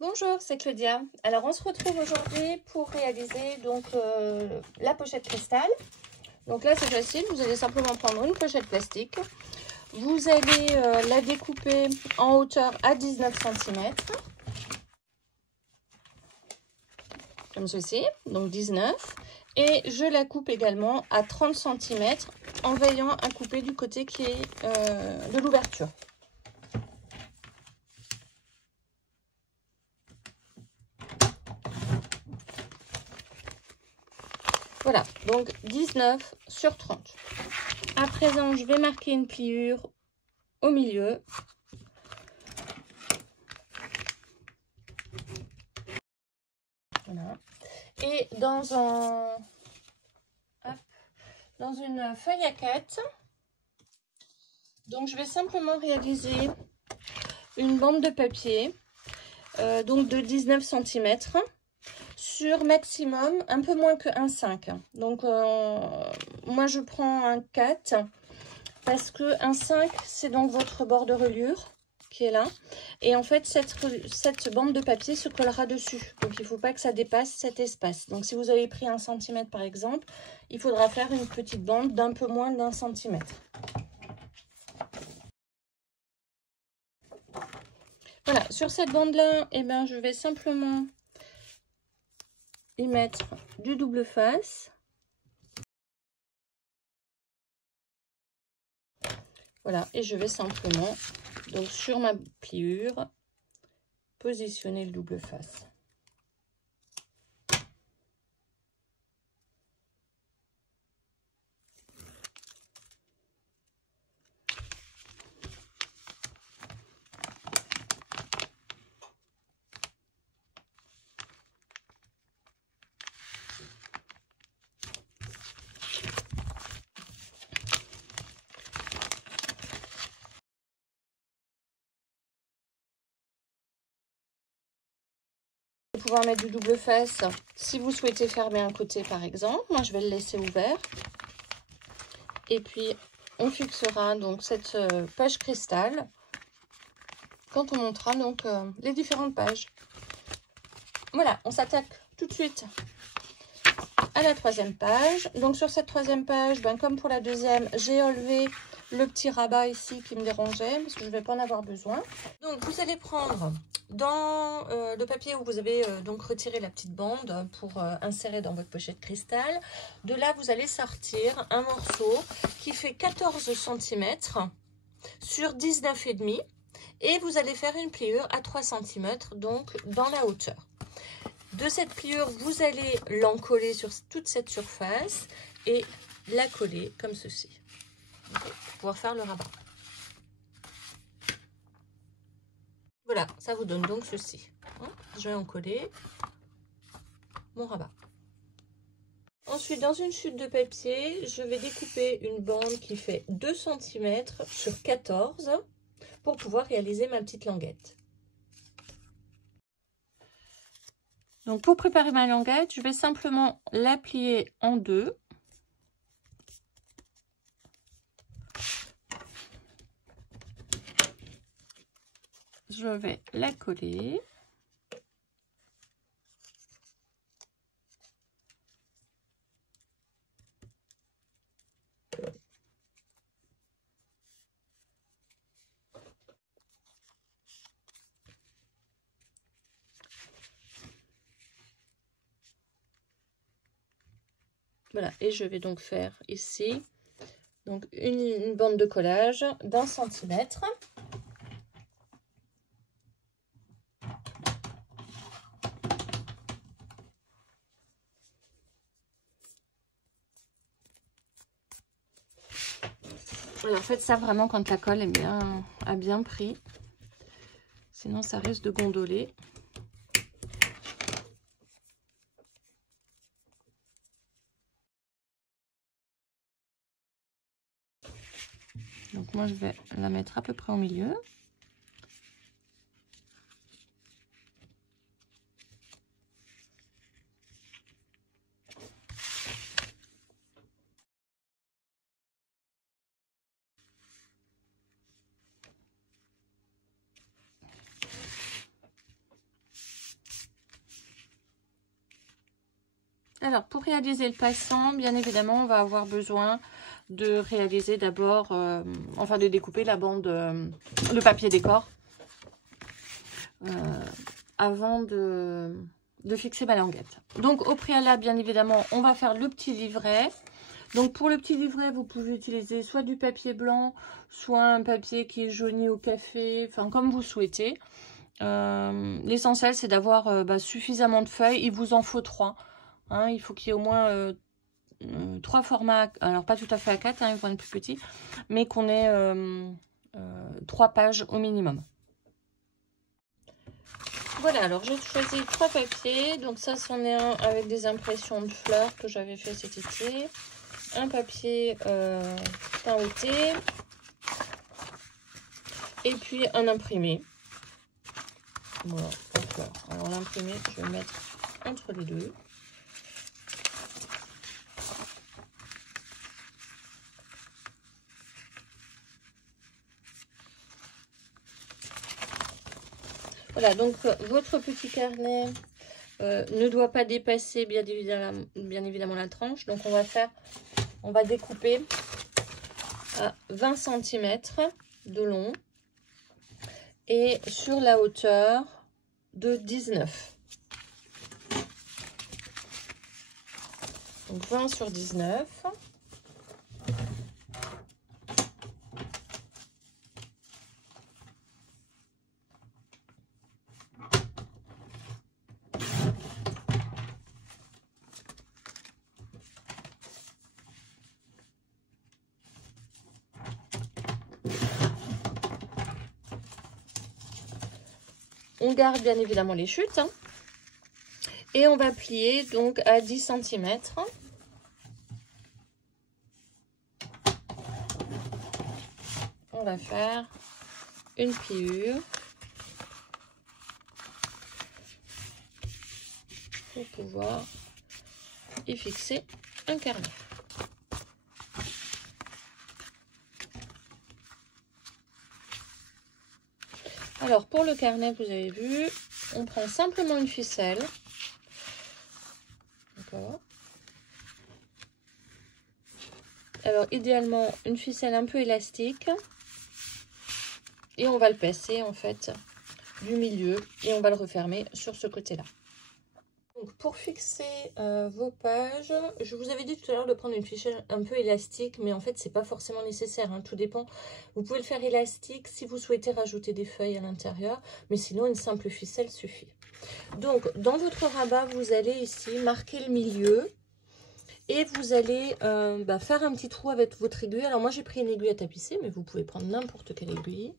Bonjour, c'est Claudia. Alors on se retrouve aujourd'hui pour réaliser donc la pochette cristal. Donc là c'est facile, vous allez simplement prendre une pochette plastique. Vous allez la découper en hauteur à 19 cm. Comme ceci, donc 19. Et je la coupe également à 30 cm en veillant à couper du côté qui est de l'ouverture. Voilà, donc 19 sur 30. À présent, je vais marquer une pliure au milieu. Voilà. Et dans une feuille à 4, donc je vais simplement réaliser une bande de papier donc de 19 cm sur maximum un peu moins que 1,5. Donc moi je prends un 4 parce que 1,5 c'est donc votre bord de reliure qui est là, et en fait cette bande de papier se collera dessus, donc il ne faut pas que ça dépasse cet espace. Donc si vous avez pris 1 cm par exemple, il faudra faire une petite bande d'un peu moins d'1 cm. Voilà, sur cette bande là, eh ben, je vais simplement y mettre du double face. Voilà, et je vais simplement, donc sur ma pliure, positionner le double face. Pouvoir mettre du double face si vous souhaitez fermer un côté par exemple. Moi je vais le laisser ouvert, et puis on fixera donc cette page cristal quand on montera donc les différentes pages. Voilà, on s'attaque tout de suite à la troisième page. Donc sur cette troisième page, ben, comme pour la deuxième, j'ai enlevé le petit rabat ici qui me dérangeait parce que je ne vais pas en avoir besoin. Donc vous allez prendre dans le papier où vous avez donc retiré la petite bande pour insérer dans votre pochette cristal. De là, vous allez sortir un morceau qui fait 14 cm sur 19,5, et vous allez faire une pliure à 3 cm donc dans la hauteur. De cette pliure, vous allez l'encoller sur toute cette surface et la coller comme ceci, pour pouvoir faire le rabat. Voilà, ça vous donne donc ceci. Je vais encoller mon rabat. Ensuite, dans une chute de papier, je vais découper une bande qui fait 2 cm sur 14 pour pouvoir réaliser ma petite languette. Donc pour préparer ma languette, je vais simplement la plier en deux. Je vais la coller. Voilà, et je vais donc faire ici donc une bande de collage d'1 centimètre. Voilà, faites ça vraiment quand la colle a bien pris, sinon ça risque de gondoler. Donc moi je vais la mettre à peu près au milieu. Alors, pour réaliser le passant, bien évidemment, on va avoir besoin de réaliser d'abord, enfin de découper la bande, le papier décor, avant de fixer ma languette. Donc, au préalable, bien évidemment, on va faire le petit livret. Donc, pour le petit livret, vous pouvez utiliser soit du papier blanc, soit un papier qui est jauni au café, enfin, comme vous souhaitez. L'essentiel, c'est d'avoir suffisamment de feuilles. Il vous en faut 3. Hein, il faut qu'il y ait au moins 3 formats, alors pas tout à fait à 4, hein, ils vont être plus petits, mais qu'on ait 3 pages au minimum. Voilà, alors j'ai choisi 3 papiers. Donc ça, c'en est un avec des impressions de fleurs que j'avais fait cet été. Un papier peint au thé. Et puis un imprimé. Voilà, en fleurs. Alors l'imprimé, je vais le mettre entre les deux. Voilà, donc votre petit carnet ne doit pas dépasser bien évidemment la tranche. Donc on va découper à 20 cm de long et sur la hauteur de 19. Donc 20 sur 19. On garde bien évidemment les chutes, hein, et on va plier donc à 10 cm. On va faire une pliure pour pouvoir y fixer un carnet. Alors, pour le carnet, vous avez vu, on prend simplement une ficelle. D'accord. Alors, idéalement, une ficelle un peu élastique. Et on va le passer, en fait, du milieu. Et on va le refermer sur ce côté-là. Donc, pour fixer vos pages, je vous avais dit tout à l'heure de prendre une ficelle un peu élastique, mais en fait, c'est pas forcément nécessaire, hein, tout dépend. Vous pouvez le faire élastique si vous souhaitez rajouter des feuilles à l'intérieur, mais sinon, une simple ficelle suffit. Donc, dans votre rabat, vous allez ici marquer le milieu et vous allez faire un petit trou avec votre aiguille. Alors, moi, j'ai pris une aiguille à tapisser, mais vous pouvez prendre n'importe quelle aiguille.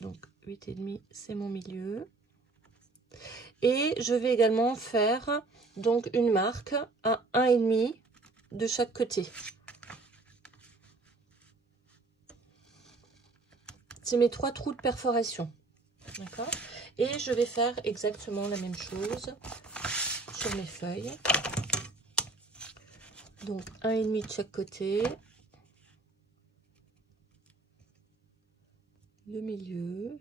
Donc, 8,5, c'est mon milieu. Et je vais également faire donc une marque à 1,5 de chaque côté. C'est mes 3 trous de perforation. D'accord? Et je vais faire exactement la même chose sur mes feuilles. Donc 1,5 de chaque côté. Le milieu.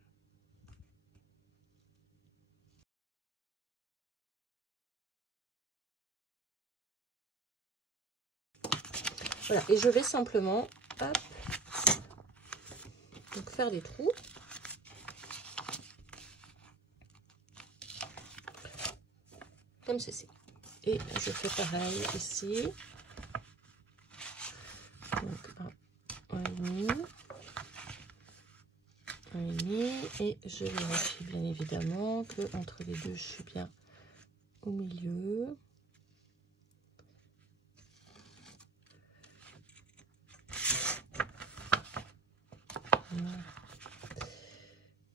Voilà, et je vais simplement hop, donc faire des trous. Comme ceci. Et je fais pareil ici. Donc 1,5. 1,5. Et je vérifie bien évidemment que entre les deux, je suis bien au milieu.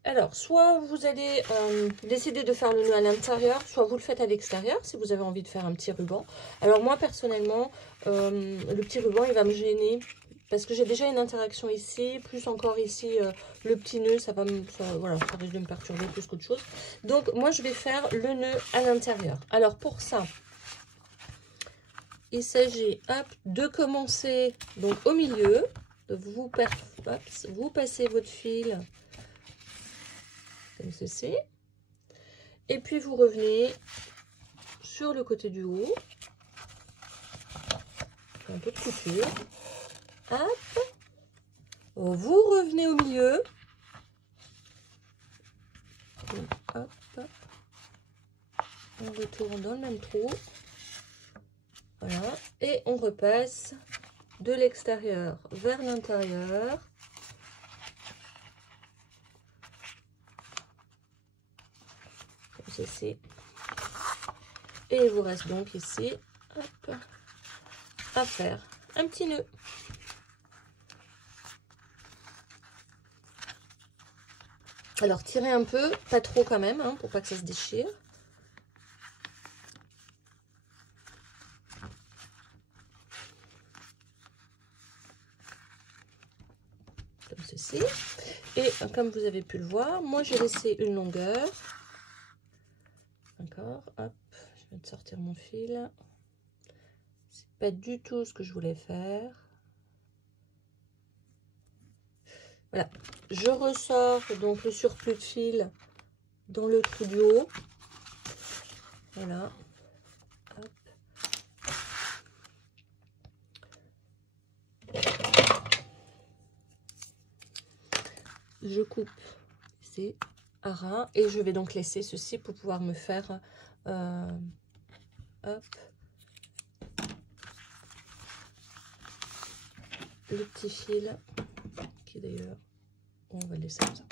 Alors, soit vous allez décider de faire le nœud à l'intérieur, soit vous le faites à l'extérieur si vous avez envie de faire un petit ruban. Alors moi, personnellement, le petit ruban, il va me gêner parce que j'ai déjà une interaction ici, plus encore ici, le petit nœud, voilà, ça risque de me perturber plus qu'autre chose. Donc, moi, je vais faire le nœud à l'intérieur. Alors, pour ça, il s'agit de commencer donc au milieu, vous passez votre fil comme ceci, Et puis vous revenez sur le côté du haut. Un peu de couture. Hop. Vous revenez au milieu. Hop. On retourne dans le même trou. Voilà. Et on repasse de l'extérieur vers l'intérieur. Comme ceci. Et il vous reste donc ici, hop, à faire un petit nœud. Alors tirez un peu, pas trop quand même, hein, pour pas que ça se déchire. Comme ceci. Et comme vous avez pu le voir, moi j'ai laissé une longueur. D'accord, hop, je viens de sortir mon fil. C'est pas du tout ce que je voulais faire. Voilà, je ressors donc le surplus de fil dans le trou du haut. Voilà. Hop. Je coupe ici à ras et je vais donc laisser ceci pour pouvoir me faire hop, le petit fil qui d'ailleurs on va le laisser comme ça.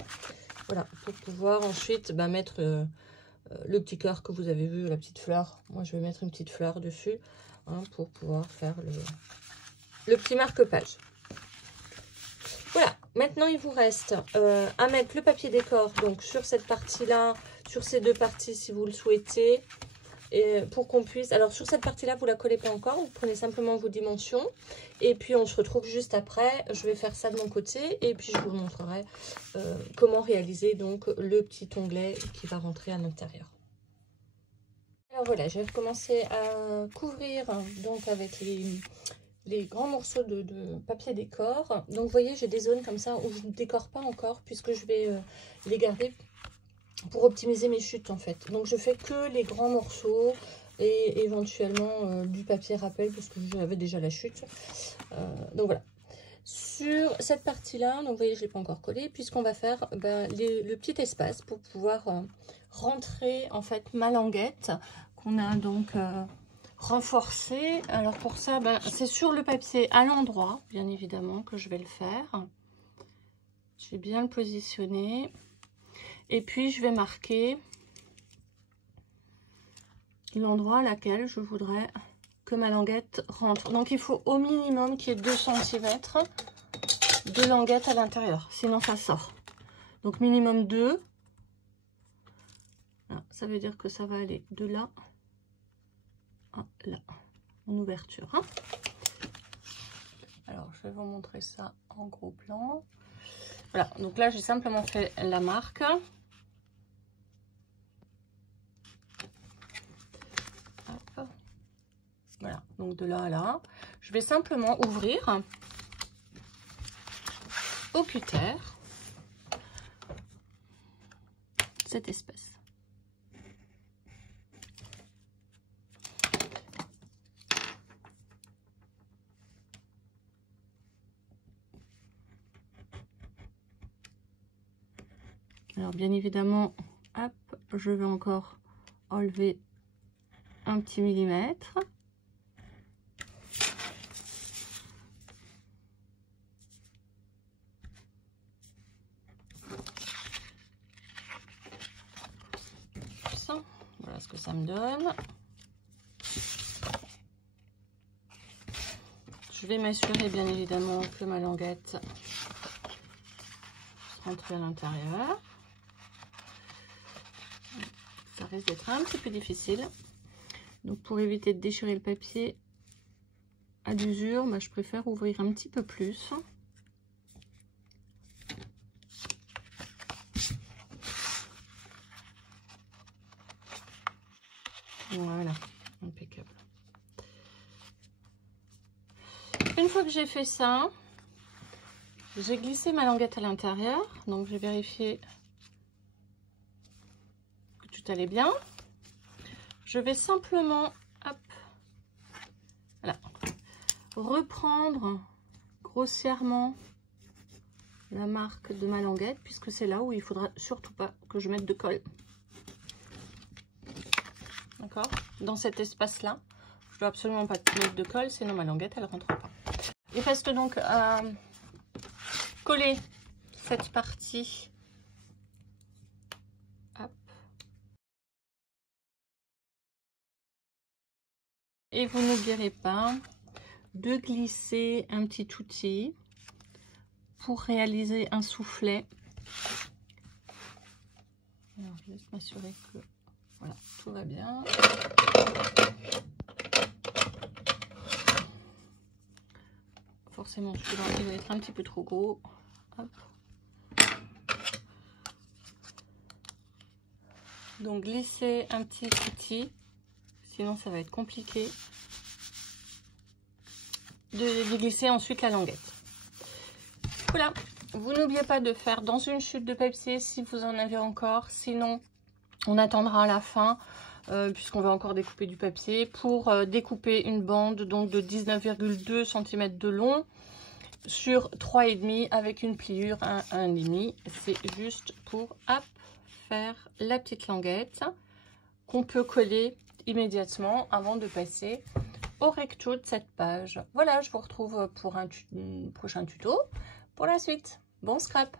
Voilà, pour pouvoir ensuite mettre le petit cœur que vous avez vu, la petite fleur. Moi je vais mettre une petite fleur dessus, hein, pour pouvoir faire le petit marque-page. Voilà, maintenant il vous reste à mettre le papier décor donc sur cette partie-là, sur ces deux parties si vous le souhaitez. Et pour qu'on puisse... Alors sur cette partie-là, vous ne la collez pas encore, vous prenez simplement vos dimensions. Et puis on se retrouve juste après. Je vais faire ça de mon côté et puis je vous montrerai comment réaliser donc le petit onglet qui va rentrer à l'intérieur. Alors voilà, je vais recommencer à couvrir donc avec les grands morceaux de papier décor. Donc vous voyez, j'ai des zones comme ça où je ne décore pas encore puisque je vais les garder pour optimiser mes chutes en fait. Donc je fais que les grands morceaux et éventuellement du papier rappel parce que j'avais déjà la chute. Donc voilà. Sur cette partie là, donc vous voyez je l'ai pas encore collé puisqu'on va faire le petit espace pour pouvoir rentrer en fait ma languette qu'on a donc renforcé. Alors pour ça c'est sur le papier à l'endroit bien évidemment que je vais le faire. Je vais bien le positionner. Et puis, je vais marquer l'endroit à laquelle je voudrais que ma languette rentre. Donc, il faut au minimum qu'il y ait 2 cm de languette à l'intérieur. Sinon, ça sort. Donc, minimum 2. Voilà, ça veut dire que ça va aller de là à là, en ouverture. Hein. Alors, je vais vous montrer ça en gros plan. Voilà, donc là, j'ai simplement fait la marque. Hop. Voilà, donc de là à là. Je vais simplement ouvrir au cutter cet espace. Alors bien évidemment, hop, je vais encore enlever un petit millimètre. Ça, voilà ce que ça me donne. Je vais m'assurer bien évidemment que ma languette rentre à l'intérieur. Ça risque d'être un petit peu difficile. Donc pour éviter de déchirer le papier à l'usure, je préfère ouvrir un petit peu plus. Voilà, impeccable. Une fois que j'ai fait ça, j'ai glissé ma languette à l'intérieur. Donc je vais vérifier que tout allait bien. Je vais simplement, hop, voilà, reprendre grossièrement la marque de ma languette, puisque c'est là où il faudra surtout pas que je mette de colle. D'accord? Dans cet espace-là, je dois absolument pas mettre de colle, sinon ma languette, elle rentre pas. Il reste donc à coller cette partie. Hop. Et vous n'oublierez pas de glisser un petit outil pour réaliser un soufflet. Alors, je vais juste m'assurer que voilà, tout va bien. Forcément, celui-là, il va être un petit peu trop gros. Hop. Donc, glisser un petit outil, sinon ça va être compliqué de glisser ensuite la languette. Voilà, vous n'oubliez pas de faire dans une chute de papier si vous en avez encore, sinon on attendra à la fin puisqu'on va encore découper du papier pour découper une bande donc de 19,2 cm de long sur 3,5 avec une pliure à 1,5. C'est juste pour hop, faire la petite languette qu'on peut coller immédiatement avant de passer au recto de cette page. Voilà, je vous retrouve pour un prochain tuto pour la suite. Bon scrap!